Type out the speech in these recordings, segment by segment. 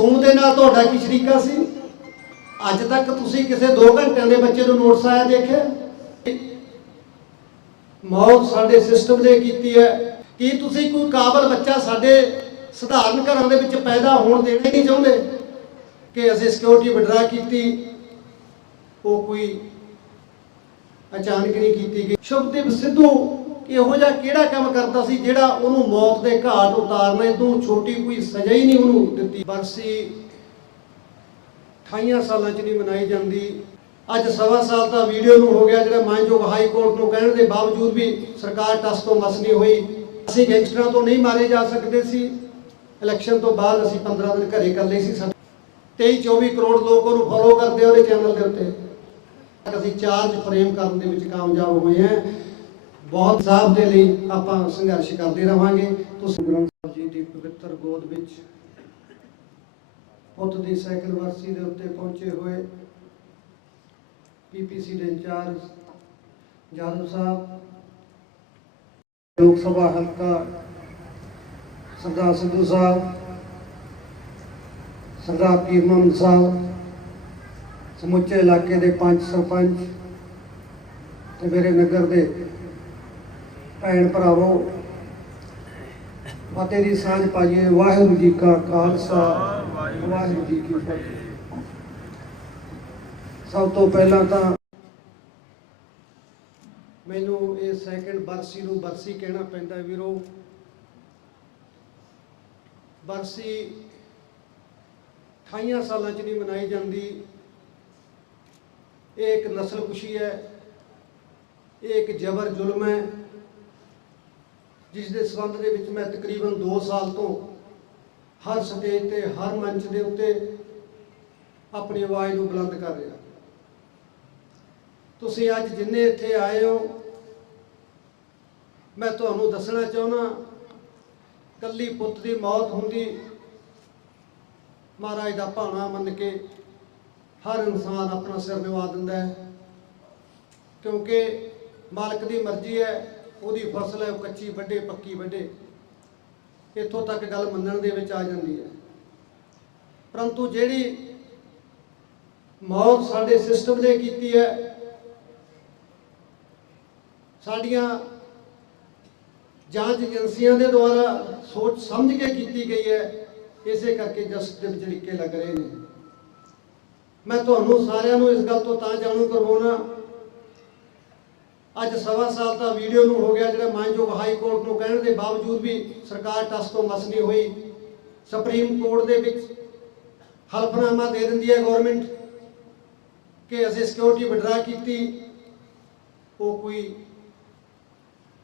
ਮਾਸੂਮ ਦੇ ਨਾਲ ਤੁਹਾਡਾ ਕੀ ਸ਼ਰੀਕਾ ਸੀ? ਅੱਜ ਤੱਕ ਤੁਸੀਂ ਕਿਸੇ 2 ਘੰਟਿਆਂ ਦੇ ਬੱਚੇ ਨੂੰ ਨੋਟਿਸ ਆਇਆ ਦੇਖਿਆ? ਮੌਤ ਸਾਡੇ ਸਿਸਟਮ ਨੇ ਕੀਤੀ ਹੈ। ਕੀ ਤੁਸੀਂ ਕੋਈ ਕਾਬਲ ਬੱਚਾ ਸਾਡੇ ਸਧਾਰਨ ਘਰਾਂ ਦੇ ਵਿੱਚ ਪੈਦਾ ਹੋਣ ਦੇਣਾ ਨਹੀਂ ਚਾਹੁੰਦੇ? ਕਿ ਅਸੀਂ ਸਿਕਿਉਰਿਟੀ ਵਿਡਰਾ ਕੀਤੀ, ਉਹ ਕੋਈ ਅਚਾਨਕ ਨਹੀਂ ਕੀਤੀ ਗਈ। ਸ਼ੁਭਦੀਪ ਸਿੱਧੂ। ਇਹੋ ਜਿਹਾ ਕਿਹੜਾ ਕੰਮ ਕਰਦਾ ਸੀ ਜਿਹੜਾ ਉਹਨੂੰ ਮੌਤ ਦੇ ਘਾਟ ਉਤਾਰਨੇ ਤੋਂ ਛੋਟੀ ਕੋਈ ਸਜ਼ਾ ਹੀ ਨਹੀਂ ਉਹਨੂੰ ਦਿੱਤੀ? ਬਰਸੀ 28 ਸਾਲਾਂ 'ਚ ਨਹੀਂ ਮਨਾਈ ਜਾਂਦੀ। ਅੱਜ ਸਵਾ ਸਾਲ ਦਾ ਵੀਡੀਓ ਨੂੰ ਹੋ ਗਿਆ ਜਿਹੜਾ ਮਾਨਯੋਗ ਹਾਈ ਕੋਰਟ ਨੂੰ ਕਹਿਣ ਦੇ ਬਾਵਜੂਦ ਵੀ ਸਰਕਾਰ ਟਸ ਤੋਂ ਮਸ ਨਹੀਂ ਹੋਈ। ਅਸੀਂ ਗੈਂਗਸਟਰਾਂ ਤੋਂ ਨਹੀਂ ਮਾਰੇ ਜਾ ਸਕਦੇ ਸੀ। ਇਲੈਕਸ਼ਨ ਤੋਂ ਬਾਅਦ ਅਸੀਂ 15 ਦਿਨ ਘਰੇ ਕਰ ਲਈ ਸੀ 23 24 ਕਰੋੜ ਲੋਕ ਉਹਨੂੰ ਫੋਲੋ ਕਰਦੇ ਉਹਦੇ ਚੈਨਲ ਦੇ ਉੱਤੇ। ਅਸੀਂ ਚਾਰਜ ਫਰੇਮ ਕਰਨ ਦੇ ਵਿੱਚ ਕਾਮਯਾਬ ਹੋਏ ਹਾਂ। ਬਹੁਤ ਸਾਹਿਬ ਦੇ ਲਈ ਆਪਾਂ ਸੰਘਰਸ਼ ਕਰਦੇ ਰਵਾਂਗੇ। ਤੁਸੀਂ ਗੁਰੂ ਸਾਹਿਬ ਜੀ ਦੀ ਪਵਿੱਤਰ ਗੋਦ ਵਿੱਚ ਪੁੱਤ ਦੀ ਸਾਈਕਲ ਵਰਸੀ ਦੇ ਉੱਤੇ ਪਹੁੰਚੇ ਹੋਏ ਪੀਪੀਸੀ ਦੇ ਇੰਚਾਰਜ ਜਾਦਵ ਸਾਹਿਬ, ਲੋਕ ਸਭਾ ਹਲਕਾ ਸਰਦਾਰ ਸਿੱਧੂ ਸਾਹਿਬ, ਸਰਦਾਰ ਪੀਰ ਮੁਹੰਮਦ ਸਾਹਿਬ, ਸਮੁੱਚੇ ਇਲਾਕੇ ਦੇ ਪੰਜ ਸਰਪੰਚ ਤੇ ਮੇਰੇ ਨਗਰ ਦੇ ਭੈਣ ਭਰਾਵੋ, ਫਤਿਹ ਦੀ ਸਾਂਝ ਪਾਈਏ, ਵਾਹਿਗੁਰੂ ਜੀ ਕਾ ਖਾਲਸਾ, ਵਾਹਿਗੁਰੂ ਜੀ ਕੀ ਫਤਿਹ। ਸਭ ਤੋਂ ਪਹਿਲਾਂ ਤਾਂ ਮੈਨੂੰ ਇਹ ਸੈਕਿੰਡ ਬਰਸੀ ਨੂੰ ਬਰਸੀ ਕਹਿਣਾ ਪੈਂਦਾ ਵੀਰੋ। ਬਰਸੀ 28 ਸਾਲਾਂ ਚ ਨਹੀਂ ਮਨਾਈ ਜਾਂਦੀ। ਇਹ ਇੱਕ ਨਸਲ ਖੁਸ਼ੀ ਹੈ, ਇਹ ਇੱਕ ਜਬਰ ਜ਼ੁਲਮ ਹੈ। ਜਿਸ ਦੇ ਸੰਬੰਧ ਦੇ ਵਿੱਚ ਮੈਂ ਤਕਰੀਬਨ 2 ਸਾਲ ਤੋਂ ਹਰ ਸਟੇਜ ਤੇ, ਹਰ ਮੰਚ ਦੇ ਉੱਤੇ ਆਪਣੀ ਆਵਾਜ਼ ਨੂੰ ਬੁਲੰਦ ਕਰ ਰਿਹਾ। ਤੁਸੀਂ ਅੱਜ ਜਿੰਨੇ ਇੱਥੇ ਆਏ ਹੋ, ਮੈਂ ਤੁਹਾਨੂੰ ਦੱਸਣਾ ਚਾਹੁੰਦਾ, ਕੱਲੀ ਪੁੱਤ ਦੀ ਮੌਤ ਹੁੰਦੀ ਮਹਾਰਾਜ ਦਾ ਭਾਣਾ ਮੰਨ ਕੇ ਹਰ ਇਨਸਾਨ ਆਪਣਾ ਸਿਰ ਨਿਵਾ ਦਿੰਦਾ ਹੈ। ਕਿਉਂਕਿ ਮਾਲਕ ਦੀ ਮਰਜ਼ੀ ਹੈ ਉਹਦੀ ਫਸਲ ਹੈ, ਉਹ ਕੱਚੀ ਵੱਢੇ, ਪੱਕੀ ਵੱਢੇ। ਇੱਥੋਂ ਤੱਕ ਗੱਲ ਮੰਨਣ ਦੇ ਵਿੱਚ ਆ ਜਾਂਦੀ ਹੈ। ਪਰੰਤੂ ਜਿਹੜੀ ਮੌਤ ਸਾਡੇ ਸਿਸਟਮ ਨੇ ਕੀਤੀ ਹੈ, ਸਾਡੀਆਂ ਜਾਂਚ ਏਜੰਸੀਆਂ ਦੇ ਦੁਆਰਾ ਸੋਚ ਸਮਝ ਕੇ ਕੀਤੀ ਗਈ ਹੈ, ਇਸੇ ਕਰਕੇ ਜਸਟ ਦੇ ਲੱਗ ਰਹੇ ਨੇ। ਮੈਂ ਤੁਹਾਨੂੰ ਸਾਰਿਆਂ ਨੂੰ ਇਸ ਗੱਲ ਤੋਂ ਤਾਂ ਜਾਣੂ ਕਰਵਾਉਣਾ ਅੱਜ ਸਵਾ ਸਾਲ ਦਾ ਵੀਡੀਓ ਨੂੰ ਹੋ ਗਿਆ ਜਿਹੜਾ ਮਾਨਯੋਗ ਹਾਈ ਕੋਰਟ ਨੂੰ ਕਹਿਣ ਦੇ ਬਾਵਜੂਦ ਵੀ ਸਰਕਾਰ ਟਸ ਤੋਂ ਮਸ ਨਹੀਂ ਹੋਈ। ਸੁਪਰੀਮ ਕੋਰਟ ਦੇ ਵਿੱਚ ਹਲਫਨਾਮਾ ਦੇ ਦਿੰਦੀ ਹੈ ਗਵਰਨਮੈਂਟ ਕਿ ਅਸੀਂ ਸਿਕਿਉਰਿਟੀ ਵਿਡਰਾ ਕੀਤੀ। ਉਹ ਕੋਈ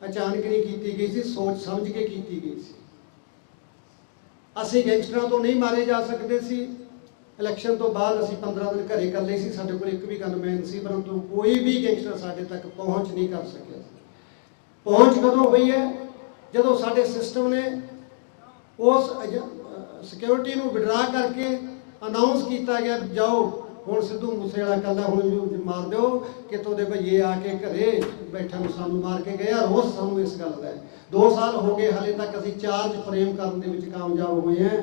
ਅਚਾਨਕ ਨਹੀਂ ਕੀਤੀ ਗਈ ਸੀ, ਸੋਚ ਸਮਝ ਕੇ ਕੀਤੀ ਗਈ ਸੀ। ਅਸੀਂ ਗੈਂਗਸਟਰਾਂ ਤੋਂ ਨਹੀਂ ਮਾਰੇ ਜਾ ਸਕਦੇ ਸੀ। ਇਲੈਕਸ਼ਨ ਤੋਂ ਬਾਅਦ ਅਸੀਂ 15 ਦਿਨ ਘਰੇ ਕਰ ਲਈ ਸੀ, ਸਾਡੇ ਕੋਲ ਇੱਕ ਵੀ ਗਨਮੈਨ ਸੀ, ਪਰੰਤੂ ਕੋਈ ਵੀ ਗੈਂਗਸਟਰ ਸਾਡੇ ਤੱਕ ਪਹੁੰਚ ਨਹੀਂ ਕਰ ਸਕਿਆ। ਪਹੁੰਚ ਕਦੋਂ ਹੋਈ ਹੈ? ਜਦੋਂ ਸਾਡੇ ਸਿਸਟਮ ਨੇ ਉਸ ਸਿਕਿਉਰਿਟੀ ਨੂੰ ਵਿਡਰਾ ਕਰਕੇ ਅਨਾਉਂਸ ਕੀਤਾ ਗਿਆ, ਜਾਓ, ਹੁਣ ਸਿੱਧੂ ਮੂਸੇਵਾਲਾ ਕੱਲਾ ਹੁਣ ਮਾਰ ਦਿਓ ਕਿ ਤੁਹਾਡੇ ਭਈਏ ਆ ਕੇ ਘਰੇ ਬੈਠਾ ਨੂੰ ਸਾਨੂੰ ਮਾਰ ਕੇ ਗਿਆ ਰੋਸ ਸਾਨੂੰ ਇਸ ਗੱਲ ਦਾ ਹੈ। 2 ਸਾਲ ਹੋ ਗਏ, ਹਲੇ ਤੱਕ ਅਸੀਂ ਚਾਰਜ ਫਰੇਮ ਕਰਨ ਦੇ ਵਿੱਚ ਕਾਮਯਾਬ ਹੋਏ ਹਾਂ।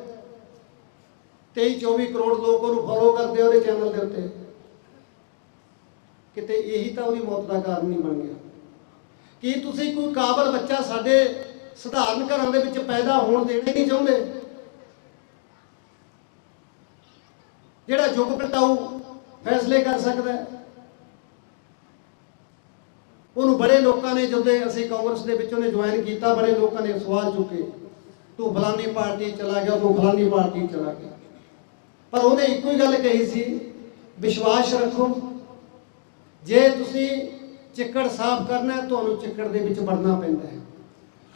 23 24 ਕਰੋੜ ਲੋਕ ਉਹਨੂੰ ਫੋਲੋ ਕਰਦੇ ਆ ਉਹਦੇ ਚੈਨਲ ਦੇ ਉੱਤੇ। ਕਿਤੇ ਇਹੀ ਤਾਂ ਉਹਦੀ ਮੌਤ ਦਾ ਕਾਰਨ ਨਹੀਂ ਬਣ ਗਿਆ। ਕੀ ਤੁਸੀਂ ਕੋਈ ਕਾਬਲ ਬੱਚਾ ਸਾਡੇ ਸਧਾਰਨ ਘਰਾਂ ਦੇ ਵਿੱਚ ਪੈਦਾ ਹੋਣ ਦੇਣਾ ਨਹੀਂ ਚਾਹੁੰਦੇ? ਜਿਹੜਾ ਯੁੱਗ ਪਟਾਊ ਫੈਸਲੇ ਕਰ ਸਕਦਾ ਹੈ। ਉਹਨੂੰ ਬੜੇ ਲੋਕਾਂ ਨੇ ਜਦੋਂ ਅਸੀਂ ਕਾਂਗਰਸ ਦੇ ਵਿੱਚ ਉਹਨੇ ਜੁਆਇਨ ਕੀਤਾ, ਬੜੇ ਲੋਕਾਂ ਨੇ ਸਵਾਲ ਚੁੱਕੇ। ਤੂੰ ਫਲਾਨੀ ਪਾਰਟੀ ਚਲਾ ਗਿਆ, ਤੂੰ ਫਲਾਨੀ ਪਾਰਟੀ ਚਲਾ ਗਿਆ। ਪਰ ਉਹਨੇ ਇੱਕੋ ਹੀ ਗੱਲ ਕਹੀ ਸੀ, ਵਿਸ਼ਵਾਸ ਰੱਖੋ। ਜੇ ਤੁਸੀਂ ਚਿੱਕੜ ਸਾਫ਼ ਕਰਨਾ ਹੈ, ਤੁਹਾਨੂੰ ਚਿੱਕੜ ਦੇ ਵਿੱਚ ਵੜਨਾ ਪੈਂਦਾ ਹੈ।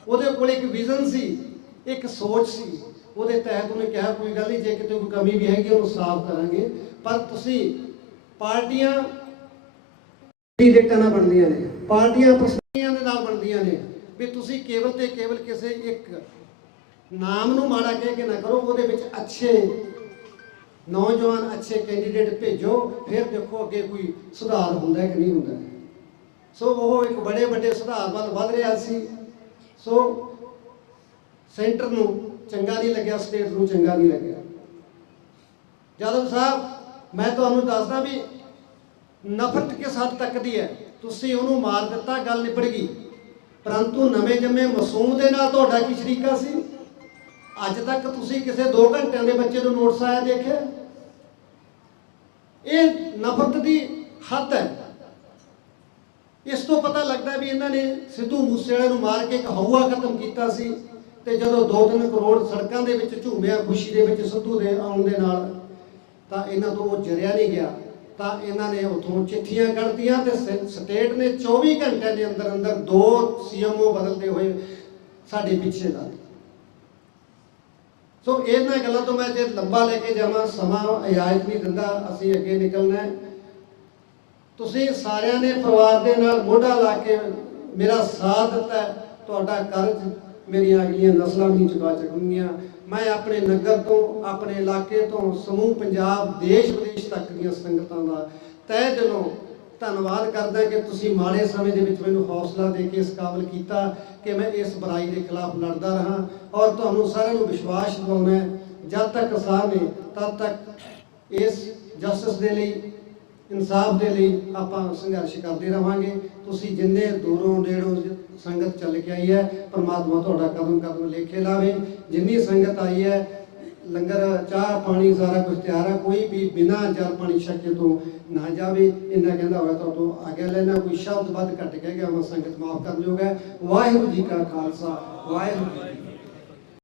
ਉਹਦੇ ਕੋਲ ਇੱਕ ਵਿਜ਼ਨ ਸੀ, ਇੱਕ ਸੋਚ ਸੀ। ਉਹਦੇ ਤਹਿਤ ਉਹਨੇ ਕਿਹਾ, ਕੋਈ ਗੱਲ ਨਹੀਂ, ਜੇ ਕਿਤੇ ਕੋਈ ਕਮੀ ਵੀ ਹੈਗੀ, ਉਹਨੂੰ ਸਾਫ਼ ਕਰਾਂਗੇ। ਪਰ ਤੁਸੀਂ ਪਾਰਟੀਆਂ ਦੀ ਡੇਟਾ ਨਾਲ ਬਣਦੀਆਂ ਨੇ, ਪਾਰਟੀਆਂ ਪਰਸਨੀਆਂ ਦੇ ਨਾਲ ਬਣਦੀਆਂ ਨੇ, ਵੀ ਤੁਸੀਂ ਕੇਵਲ ਤੇ ਕੇਵਲ ਕਿਸੇ ਇੱਕ ਨਾਮ ਨੂੰ ਮਾੜਾ ਕਹਿ ਕੇ ਨਾ ਕਰੋ, ਉਹਦੇ ਵਿੱਚ ਅੱਛੇ ਨੌਜਵਾਨ ਅੱਛੇ ਕੈਂਡੀਡੇਟ ਭੇਜੋ, ਫਿਰ ਦੇਖੋ ਅੱਗੇ ਕੋਈ ਸੁਧਾਰ ਹੁੰਦਾ ਹੈ ਕਿ ਨਹੀਂ ਹੁੰਦਾ ਸੋ ਉਹ ਇੱਕ ਬੜੇ ਵੱਡੇ ਸੁਧਾਰ ਵੱਲ ਵੱਧ ਰਿਹਾ ਸੀ। ਸੋ ਸੈਂਟਰ ਨੂੰ ਚੰਗਾ ਨਹੀਂ ਲੱਗਿਆ, ਸਟੇਟ ਨੂੰ ਚੰਗਾ ਨਹੀਂ ਲੱਗਿਆ। ਜਾਦਵ ਸਾਹਿਬ, ਮੈਂ ਤੁਹਾਨੂੰ ਦੱਸਦਾ ਵੀ ਨਫ਼ਰਤ ਕਿਸ ਹੱਦ ਤੱਕ ਦੀ ਹੈ? ਤੁਸੀਂ ਉਹਨੂੰ ਮਾਰ ਦਿੱਤਾ, ਗੱਲ ਨਿਬੜ ਗਈ। ਪਰੰਤੂ ਨਵੇਂ ਜੰਮੇ ਮਾਸੂਮ ਦੇ ਨਾਲ ਤੁਹਾਡਾ ਕੀ ਸ਼ਰੀਕਾ ਸੀ? ਅੱਜ ਤੱਕ ਤੁਸੀਂ ਕਿਸੇ 2 ਘੰਟਿਆਂ ਦੇ ਬੱਚੇ ਨੂੰ ਨੋਟਸ ਆਇਆ ਦੇਖਿਆ? ਇਹ ਨਫ਼ਰਤ ਦੀ ਹੱਦ ਹੈ। ਇਸ ਤੋਂ ਪਤਾ ਲੱਗਦਾ ਵੀ ਇਹਨਾਂ ਨੇ ਸਿੱਧੂ ਮੂਸੇਵਾਲੇ ਨੂੰ ਮਾਰ ਕੇ ਇੱਕ ਹਊਆ ਖਤਮ ਕੀਤਾ ਸੀ ਤੇ ਜਦੋਂ 2-3 ਕਰੋੜ ਸੜਕਾਂ ਦੇ ਵਿੱਚ ਝੂਮਿਆ, ਖੁਸ਼ੀ ਦੇ ਵਿੱਚ ਸਿੱਧੂ ਦੇ ਆਉਣ ਦੇ ਨਾਲ, ਤਾਂ ਇਹਨਾਂ ਤੋਂ ਉਹ ਜਰਿਆ ਨਹੀਂ ਗਿਆ। ਤਾਂ ਇਹਨਾਂ ਨੇ ਉਥੋਂ ਚਿੱਠੀਆਂ ਕੱਢਤੀਆਂ ਤੇ ਸਟੇਟ ਨੇ 24 ਘੰਟਿਆਂ ਦੇ ਅੰਦਰ ਅੰਦਰ ਦੋ ਸੀਐਮਓ ਬਦਲਦੇ ਹੋਏ ਸਾਡੇ ਪਿੱਛੇ ਦਾ ਸੋ ਇਹਨਾਂ ਗੱਲਾਂ ਤੋਂ ਮੈਂ ਜੇ ਲੰਬਾ ਲੈ ਕੇ ਜਾਵਾਂ, ਸਮਾਂ ਇਜਾਜ਼ਤ ਨਹੀਂ ਦਿੰਦਾ, ਅਸੀਂ ਅੱਗੇ ਨਿਕਲਣਾ ਤੁਸੀਂ ਸਾਰਿਆਂ ਨੇ ਪਰਿਵਾਰ ਦੇ ਨਾਲ ਮੋਢਾ ਲਾ ਕੇ ਮੇਰਾ ਸਾਥ ਦਿੱਤਾ ਤੁਹਾਡਾ ਕਰਜ਼ ਮੇਰੀਆਂ ਅਗਲੀਆਂ ਨਸਲਾਂ ਵੀ ਨਹੀਂ ਚੁਕਾ ਚੁੱਕਣਗੀਆਂ। ਮੈਂ ਆਪਣੇ ਨਗਰ ਤੋਂ, ਆਪਣੇ ਇਲਾਕੇ ਤੋਂ, ਸਮੂਹ ਪੰਜਾਬ ਦੇਸ਼ ਵਿਦੇਸ਼ ਤੱਕ ਦੀਆਂ ਸੰਗਤਾਂ ਦਾ ਤਹਿ ਦਿਲੋਂ ਧੰਨਵਾਦ ਕਰਦਾ ਕਿ ਤੁਸੀਂ ਮਾੜੇ ਸਮੇਂ ਦੇ ਵਿੱਚ ਮੈਨੂੰ ਹੌਸਲਾ ਦੇ ਕੇ ਇਸ ਕਾਬਲ ਕੀਤਾ ਕਿ ਮੈਂ ਇਸ ਬੁਰਾਈ ਦੇ ਖਿਲਾਫ ਲੜਦਾ ਰਹਾ ਔਰ ਤੁਹਾਨੂੰ ਸਾਰਿਆਂ ਨੂੰ ਵਿਸ਼ਵਾਸ ਦਿਵਾਉਣਾ ਜਦ ਤੱਕ ਕਿਸਾਨ ਨੇ, ਤਦ ਤੱਕ ਇਸ ਜਸਟਿਸ ਦੇ ਲਈ, ਇਨਸਾਫ ਦੇ ਲਈ ਆਪਾਂ ਸੰਘਰਸ਼ ਕਰਦੇ ਰਵਾਂਗੇ। ਤੁਸੀਂ ਜਿੰਨੇ ਦੂਰੋਂ ਨੇੜੋਂ ਸੰਗਤ ਚੱਲ ਕੇ ਆਈ ਹੈ, ਪਰਮਾਤਮਾ ਤੁਹਾਡਾ ਕਦਮ ਕਦਮ ਲੇਖੇ ਲਾਵੇ। ਜਿੰਨੀ ਸੰਗਤ ਆਈ ਹੈ ਲੰਗਰ, ਚਾਹ ਪਾਣੀ ਸਾਰਾ ਕੁਝ ਤਿਆਰ ਆ। ਕੋਈ ਵੀ ਬਿਨਾਂ ਜਲ ਪਾਣੀ ਛਕੇ ਤੋਂ ਨਾ ਜਾਵੇ। ਇੰਨਾ ਕਹਿੰਦਾ ਹੋਇਆ ਤਾਂ ਤੋਂ ਆਗਿਆ ਲੈਣਾ। ਕੋਈ ਸ਼ਬਦ ਵੱਧ ਘੱਟ ਕਹਿ ਗਿਆ ਮੈਂ ਸੰਗਤ ਮਾਫ ਕਰਨ ਜੋਗਾ ਹੈ। ਵਾਹਿਗੁਰੂ ਜੀ ਕਾ ਖਾਲਸਾ। ਵਾਹਿਗੁਰੂ ਜੀ